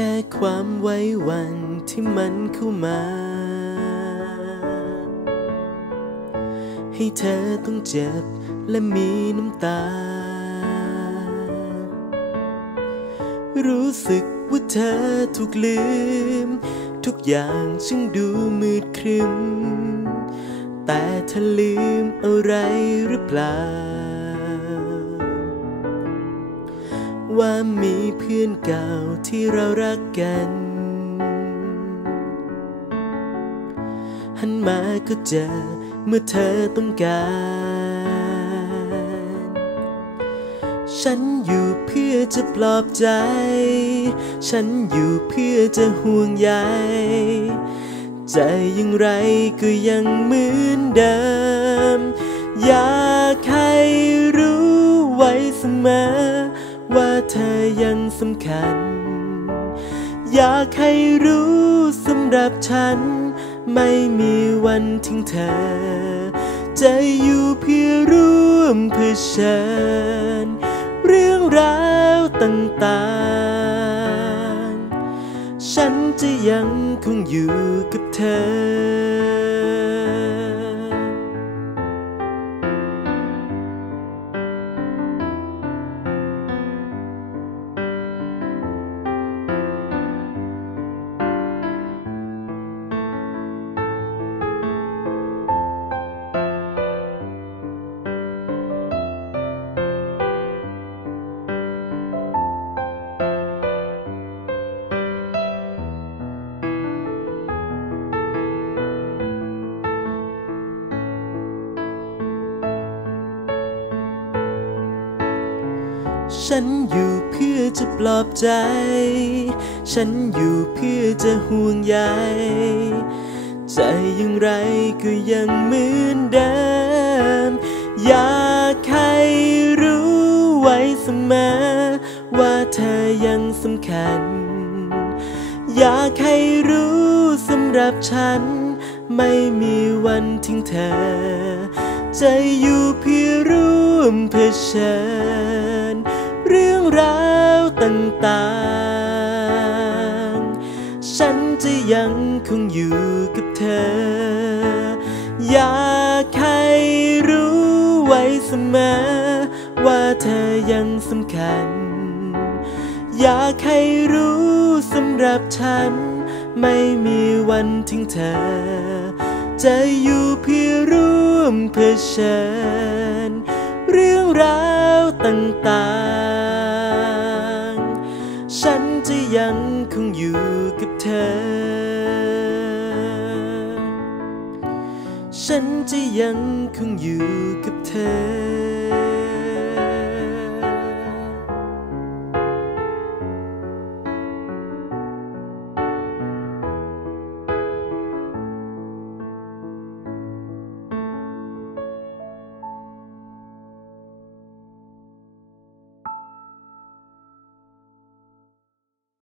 ค่ความไว้วันที่มันเข้ามา ให้เธอต้องเจ็บและมีน้ำตา รู้สึกว่าเธอถูกลืม ทุกอย่างช่างดูมืดครึม แต่เธอลืมอะไรหรือเปล่า ว่ามีเพื่อนเก่าที่เรารักกัน หันมาก็เจอเมื่อเธอต้องการ ฉันอยู่เพื่อจะปลอบใจ ฉันอยู่เพื่อจะห่วงใยใจอย่างไรก็ยังเหมือนเดิม อยากให้รู้ไว้เสมอ เธอยังสำคัญ อยากให้รู้สำหรับฉัน ไม่มีวันทิ้งเธอ จะอยู่เพื่อร่วมเพื่อเชิญเรื่องราวต่างๆ ฉันจะยังคงอยู่กับเธอ ฉันอยู่เพื่อจะปลอบใจ ฉันอยู่เพื่อจะห่วงใย ใจอย่างไรก็ยังเหมือนเดิม อยากให้รู้ไว้เสมอ ว่าเธอยังสำคัญ อยากให้รู้สำหรับฉัน ไม่มีวันทิ้งเธอ ใจอยู่เพื่อร่วมเผชิญเรื่องราว ต่างๆ ฉันจะยังคงอยู่กับเธอ อยากให้รู้ไว้เสมอ ว่าเธอยังสำคัญ อยากให้รู้สำหรับฉัน ไม่มีวันทิ้งเธอ จะอยู่เพื่อร่วมเผชิญเรื่องราวต่าง ฉันจะยังคงอยู่กับเธอ